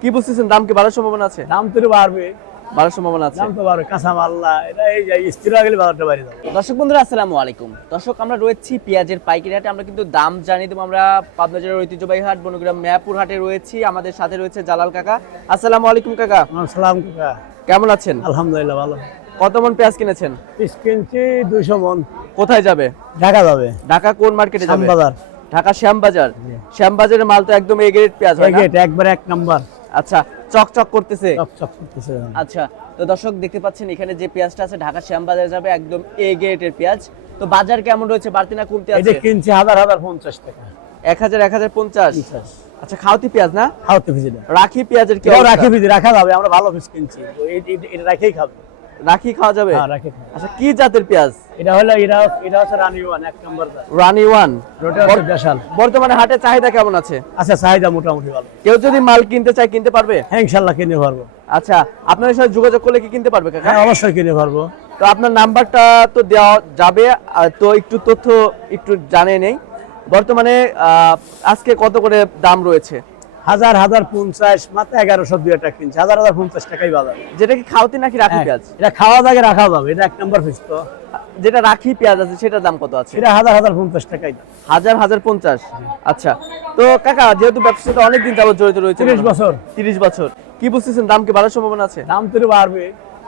কি বুঝতেছেন, দাম কি বাড়ার সম্ভাবনা আছে? দাম তো বাড়বে, বাড়ার সম্ভাবনা আছে। দাম তো বাড়বে, কাঁচা মাল না, এটা এই যে স্থির হয়ে গেলে বাজারটা বাড়ে যাবে। দর্শক বন্ধুরা আসসালামু আলাইকুম। দর্শক আমরা রয়েছি পেঁয়াজের পাইকারি হাটে। আমরা কিন্তু দাম জানিয়ে দেবো। আমরা পাবনা জেলার ঐতিহ্যবাহী হাট বনগ্রাম মেয়াপুর হাটে রয়েছি। আমাদের সাথে রয়েছে জালাল কাকা। আসসালামু আলাইকুম কাকা, সালাম কাকা, কেমন আছেন? আলহামদুলিল্লাহ ভালো। কত মন পেঁয়াজ কিনেছেন? পিস কিনছি 200 মন। কোথায় যাবে? ঢাকা যাবে। ঢাকা কোন মার্কেটে যাবে? শ্যামবাজার। ঢাকা শ্যামবাজার। শ্যামবাজারের মাল তো একদম এ গ্রেড পেঁয়াজ হয় না? একবার এক নাম্বার। আচ্ছা, চকচক করতেছে। চকচক করতেছে। আচ্ছা, তো দর্শক দেখতে পাচ্ছেন এখানে যে পেঁয়াজটা আছে ঢাকা শ্যামবাজারে যাবে, একদম এ গ্রেডের পেঁয়াজ। তো বাজার কেমন রয়েছে, বাড়তি না কমতে আছে? এটা কিনছি 1050 টাকা। 1050। আচ্ছা, খাওতি পেঁয়াজ না? খাওয়াতে ভিজি না, রাখি পেঁয়াজের কি এটাও অবস্থা? রাখি ভিজি, রাখা যাবে, আমরা ভালো পিস কিনছি, তো এটা রাখেই খাবে। রাখি খাওয়া যাবে? হ্যাঁ, রাখি খাবে। আচ্ছা, কি জাতের পেঁয়াজ? এটা হলো এটা হচ্ছে রানি ওয়ান, এক নাম্বার জাত। রানি ওয়ান। ওটা হচ্ছে দেশাল। বর্তমানে হাটে চাহিদা কেমন আছে? আচ্ছা, চাহিদা মোটামুটি ভালো। কেউ যদি মাল কিনতে চায় কিনতে পারবে? হ্যাঁ, ইনশাআল্লাহ কিনে পারবো। আচ্ছা, আপনাদের সাথে যোগাযোগ করলে কি কিনতে পারবে কাকা? হ্যাঁ, অবশ্যই কিনে পারবো। তো আপনার নাম্বারটা তো দেওয়া যাবে, তো একটু তথ্য একটু জানে নেই। বর্তমানে আজকে কত করে দাম রয়েছে? 1050, মাত্র 1102 টাকা কিনছে, 1050 টাকাই বাজার। যেটা কি খাওতি নাকি রাখি পেঁয়াজ? এটা খাওয়া যাবে, রাখা যাবে, এটা এক নাম্বার পিস। তো যেটা রাখি পেঁয়াজ আছে সেটার দাম কত আছে? এটা 1050 টাকাই দাম। 1050। আচ্ছা, তো কাকা যেহেতু ব্যবসার সাথে অনেকদিন যাবত জড়িত রয়েছে, 30 বছর। 30 বছর, কি বুঝতেছেন, দাম কি বাড়ার সম্ভাবনা আছে? দাম তো বাড়বে,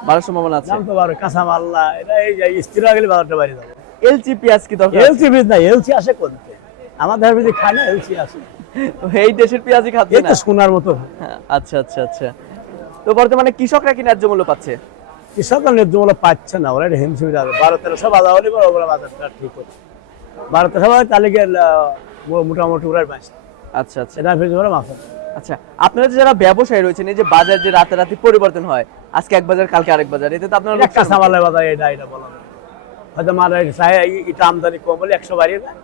বাড়ার সম্ভাবনা আছে। দাম তো বাড়বে, কাঁচা মাল না, এটা এই যে স্থির হয়ে গেলে বাজারটা বাড়ে যাবে। এলচি পেঁয়াজ কি দরকার? এলসি বীজ না, এলসি আসে কোনতে? আমাদের বিধি খায় না, এলসি আসে। এই দেশের পেঁয়াজই খাচ্ছে এটা না? সোনার মতো। আচ্ছা আচ্ছা আচ্ছা। তো বর্তমানে কৃষকরা কি ন্যায্য মূল্য পাচ্ছে? কৃষকরা ন্যায্য মূল্য পাচ্ছে না, ওরা এটা হিমশিম যাবে। 1200-1300 বাজার হলে বড় বড় বাজারটা ঠিক হচ্ছে। 1200 তাহলে গিয়ে মোটামুটি ওরা পাচ্ছে। আচ্ছা আচ্ছা এটা ফেজ ওরা মাথা। আচ্ছা, আপনারা যে যারা ব্যবসায়ী রয়েছেন, এই যে বাজার যে রাতারাতি পরিবর্তন হয়, আজকে এক বাজার কালকে আরেক বাজার, এতে তো আপনারা এটা কাঁচা মালের বাজার, এটা বলা যায়। হয়তো মাল এটা আমদানি কম হলে 100 বাড়িয়ে দেয়,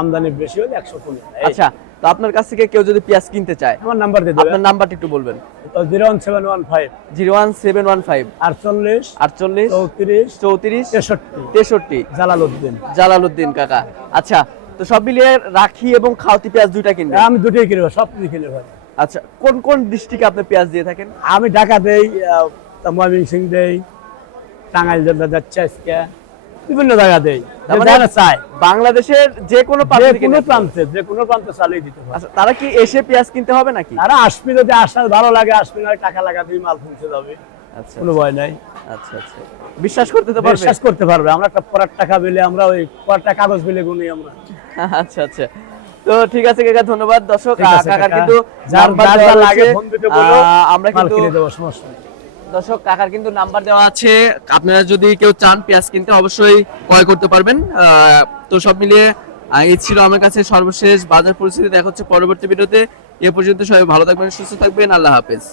আমদানি বেশি হলে 100 কমে যায়। আচ্ছা, তো আপনার কাছ থেকে কেউ যদি পেঁয়াজ কিনতে চায়, আমার নাম্বার দিয়ে দেবে। আপনার নাম্বারটা একটু বলবেন। 01715 01715 48 48 34 34 63 63 জালালউদ্দিন। জালালউদ্দিন কাকা। আচ্ছা, তো সব মিলিয়ে রাখি এবং খাওতি পেঁয়াজ দুইটা কিনবেন? আমি দুটোই কিনবো, সব কিছু কিনে ভাই। আচ্ছা, কোন কোন ডিস্ট্রিক্টে আপনি পেঁয়াজ দিয়ে থাকেন? আমি ঢাকা দেই, ময়মনসিং দেই, টাঙ্গাইল যাচ্ছে আজকে, বিভিন্ন জায়গা দেই। তার মানে চাই বাংলাদেশের যে কোনো যে কোনো প্রান্তে চালিয়ে দিতে পারে। আচ্ছা, তারা কি এসে পেঁয়াজ কিনতে হবে নাকি? তারা আসবে, যদি আসার ভালো লাগে আসবে, না টাকা লাগাতেই মাল পৌঁছে যাবে, আচ্ছা কোনো ভয় নাই। আচ্ছা আচ্ছা, বিশ্বাস করতে তো পারবে? বিশ্বাস করতে পারবে। আমরা একটা পড়ার টাকা পেলে, আমরা ওই পড়ার কাগজ পেলে গুনি আমরা। আচ্ছা আচ্ছা, তো ঠিক আছে কাকা, ধন্যবাদ। দর্শক, ঠিক আছে কাকার কাকা, কিন্তু যার নাম্বার যা দেওয়া লাগে আছে, ফোন দিতে বলো, আমরা মাল কিন্তু কিনে দেবো, সমস্যা নেই। দর্শক, কাকার কিন্তু নাম্বার দেওয়া আছে, আপনারা যদি কেউ চান পেঁয়াজ কিনতে অবশ্যই ক্রয় করতে পারবেন। তো সব মিলিয়ে এই ছিল আমার কাছে সর্বশেষ বাজার পরিস্থিতি। দেখা হচ্ছে পরবর্তী ভিডিওতে। এ পর্যন্ত সবাই ভালো থাকবেন, সুস্থ থাকবেন, আল্লাহ হাফেজ।